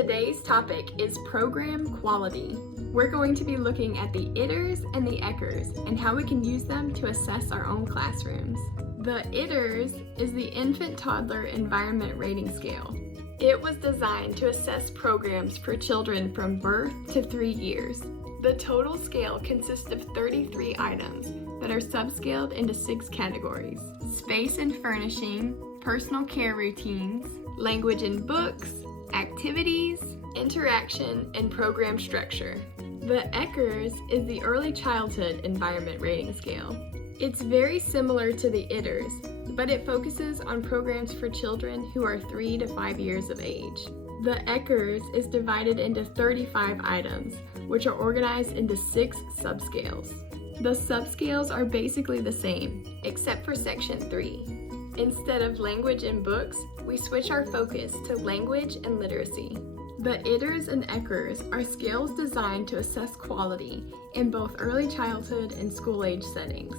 Today's topic is program quality. We're going to be looking at the ITERS and the ECERS and how we can use them to assess our own classrooms. The ITERS is the Infant Toddler Environment Rating Scale. It was designed to assess programs for children from birth to 3 years. The total scale consists of 33 items that are subscaled into 6 categories: space and furnishing, personal care routines, language and books, activities, interaction, and program structure. The ECERS is the Early Childhood Environment Rating Scale. It's very similar to the ITERS, but it focuses on programs for children who are 3 to 5 years of age. The ECERS is divided into 35 items, which are organized into 6 subscales. The subscales are basically the same, except for Section 3. Instead of language and books, we switch our focus to language and literacy. The ITERS and ECERS are scales designed to assess quality in both early childhood and school-age settings.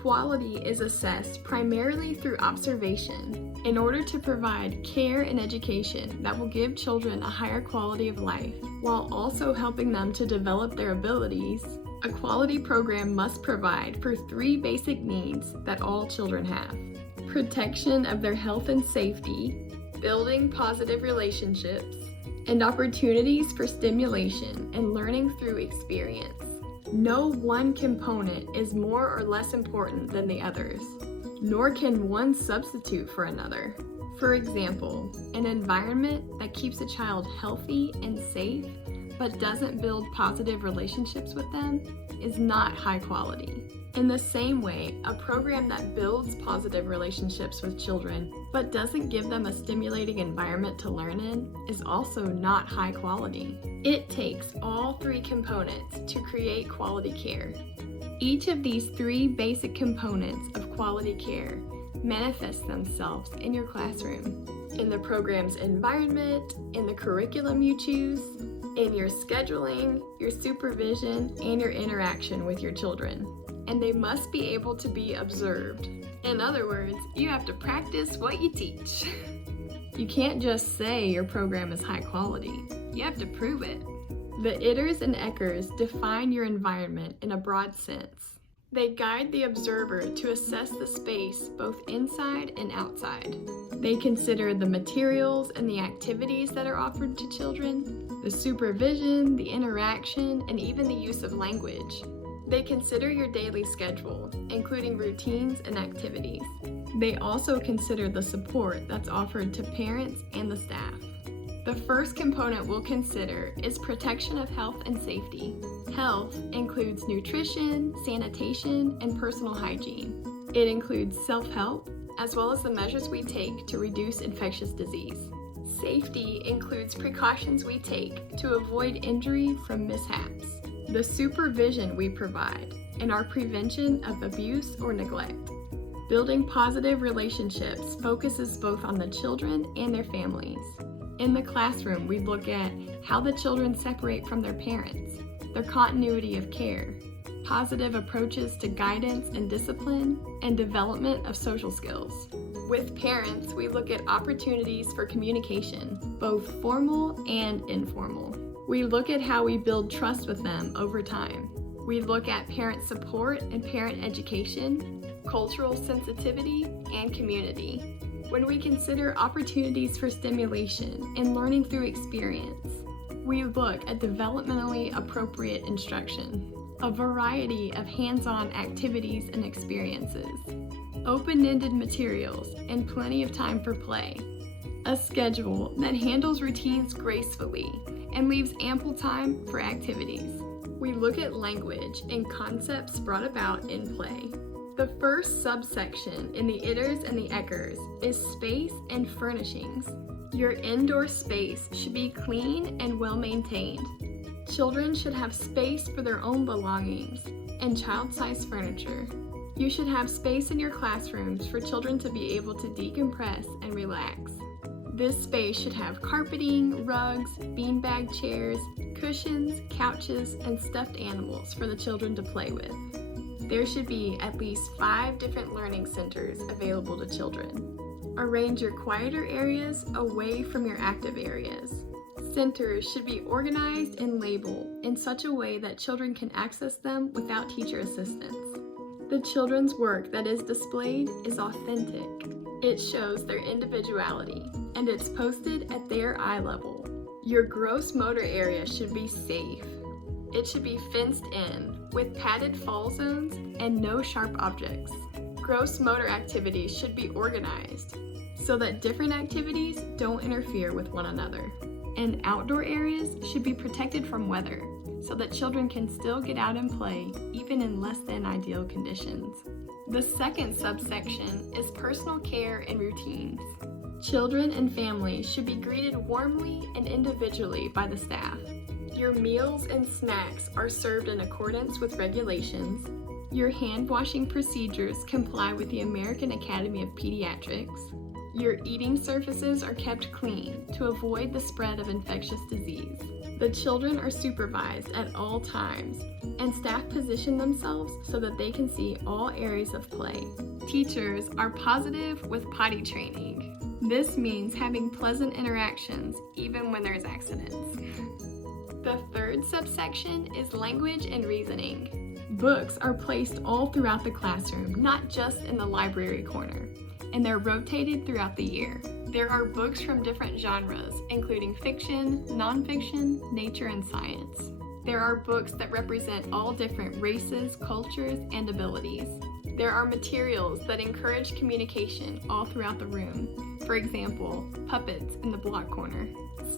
Quality is assessed primarily through observation in order to provide care and education that will give children a higher quality of life while also helping them to develop their abilities. A quality program must provide for 3 basic needs that all children have: protection of their health and safety, building positive relationships, and opportunities for stimulation and learning through experience. No one component is more or less important than the others, nor can one substitute for another. For example, an environment that keeps a child healthy and safe but doesn't build positive relationships with them is not high quality. In the same way, a program that builds positive relationships with children but doesn't give them a stimulating environment to learn in is also not high quality. It takes all 3 components to create quality care. Each of these 3 basic components of quality care manifest themselves in your classroom, in the program's environment, in the curriculum you choose, in your scheduling, your supervision, and your interaction with your children. And they must be able to be observed. In other words, you have to practice what you teach. You can't just say your program is high quality. You have to prove it. The ITERS and ECERS define your environment in a broad sense. They guide the observer to assess the space both inside and outside. They consider the materials and the activities that are offered to children, the supervision, the interaction, and even the use of language. They consider your daily schedule, including routines and activities. They also consider the support that's offered to parents and the staff. The first component we'll consider is protection of health and safety. Health includes nutrition, sanitation, and personal hygiene. It includes self-help, as well as the measures we take to reduce infectious disease. Safety includes precautions we take to avoid injury from mishaps, the supervision we provide, and our prevention of abuse or neglect. Building positive relationships focuses both on the children and their families. In the classroom, we look at how the children separate from their parents, their continuity of care, positive approaches to guidance and discipline, and development of social skills. With parents, we look at opportunities for communication, both formal and informal. We look at how we build trust with them over time. We look at parent support and parent education, cultural sensitivity, and community. When we consider opportunities for stimulation and learning through experience, we look at developmentally appropriate instruction, a variety of hands-on activities and experiences, open-ended materials, and plenty of time for play, a schedule that handles routines gracefully and leaves ample time for activities. We look at language and concepts brought about in play. The first subsection in the ITERS and the ECERS is space and furnishings. Your indoor space should be clean and well maintained. Children should have space for their own belongings and child-sized furniture. You should have space in your classrooms for children to be able to decompress and relax. This space should have carpeting, rugs, beanbag chairs, cushions, couches, and stuffed animals for the children to play with. There should be at least 5 different learning centers available to children. Arrange your quieter areas away from your active areas. Centers should be organized and labeled in such a way that children can access them without teacher assistance. The children's work that is displayed is authentic. It shows their individuality, and it's posted at their eye level. Your gross motor area should be safe. It should be fenced in, with padded fall zones and no sharp objects. Gross motor activities should be organized, so that different activities don't interfere with one another. And outdoor areas should be protected from weather, so that children can still get out and play, even in less than ideal conditions. The second subsection is personal care and routines. Children and families should be greeted warmly and individually by the staff. Your meals and snacks are served in accordance with regulations. Your hand washing procedures comply with the American Academy of Pediatrics. Your eating surfaces are kept clean to avoid the spread of infectious disease. The children are supervised at all times, and staff position themselves so that they can see all areas of play. Teachers are positive with potty training. This means having pleasant interactions even when there's accidents. The third subsection is language and reasoning. Books are placed all throughout the classroom, not just in the library corner, and they're rotated throughout the year. There are books from different genres, including fiction, nonfiction, nature, and science. There are books that represent all different races, cultures, and abilities. There are materials that encourage communication all throughout the room. For example, puppets in the block corner.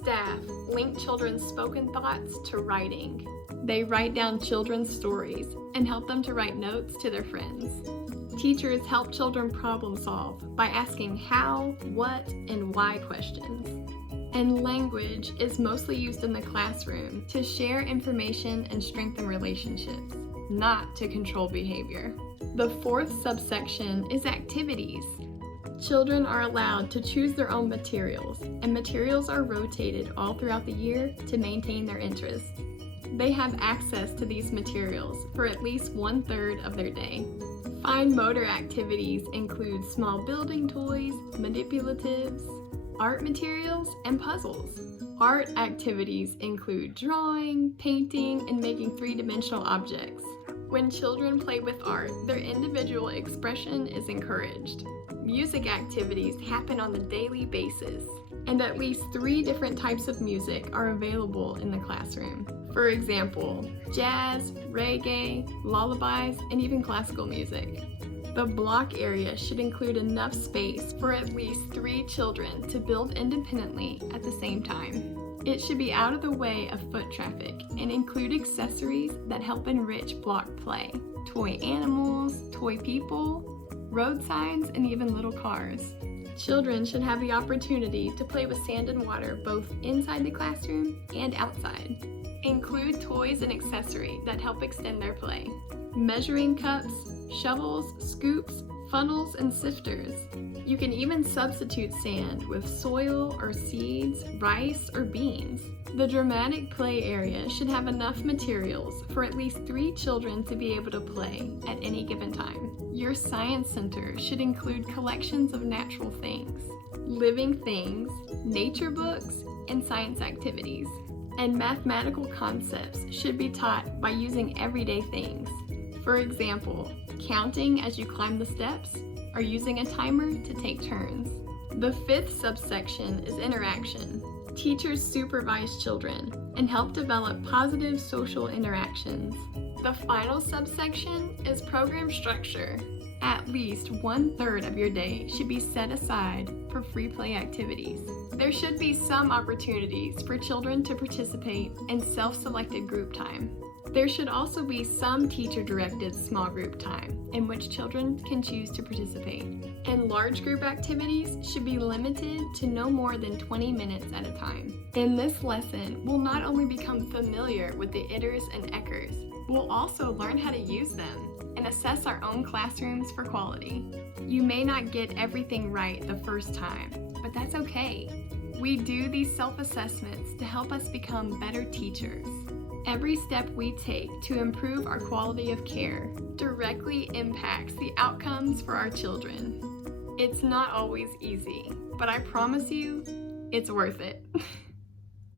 Staff link children's spoken thoughts to writing. They write down children's stories and help them to write notes to their friends. Teachers help children problem solve by asking how, what, and why questions. And language is mostly used in the classroom to share information and strengthen relationships, not to control behavior. The fourth subsection is activities. Children are allowed to choose their own materials, and materials are rotated all throughout the year to maintain their interest. They have access to these materials for at least 1/3 of their day. Fine motor activities include small building toys, manipulatives, art materials, and puzzles. Art activities include drawing, painting, and making three-dimensional objects. When children play with art, their individual expression is encouraged. Music activities happen on a daily basis, and at least 3 different types of music are available in the classroom. For example, jazz, reggae, lullabies, and even classical music. The block area should include enough space for at least 3 children to build independently at the same time. It should be out of the way of foot traffic and include accessories that help enrich block play. Toy animals, toy people, road signs, and even little cars. Children should have the opportunity to play with sand and water both inside the classroom and outside. Include toys and accessories that help extend their play. Measuring cups, shovels, scoops, funnels, and sifters. You can even substitute sand with soil or seeds, rice, or beans. The dramatic play area should have enough materials for at least 3 children to be able to play at any given time. Your science center should include collections of natural things, living things, nature books, and science activities. And mathematical concepts should be taught by using everyday things. For example, counting as you climb the steps, or using a timer to take turns. The 5th subsection is interaction. Teachers supervise children and help develop positive social interactions. The final subsection is program structure. At least 1/3 of your day should be set aside for free play activities. There should be some opportunities for children to participate in self-selected group time. There should also be some teacher-directed small group time in which children can choose to participate. And large group activities should be limited to no more than 20 minutes at a time. In this lesson, we'll not only become familiar with the ITERS and ECERS, we'll also learn how to use them and assess our own classrooms for quality. You may not get everything right the first time, but that's okay. We do these self-assessments to help us become better teachers. Every step we take to improve our quality of care directly impacts the outcomes for our children. It's not always easy, but I promise you, it's worth it.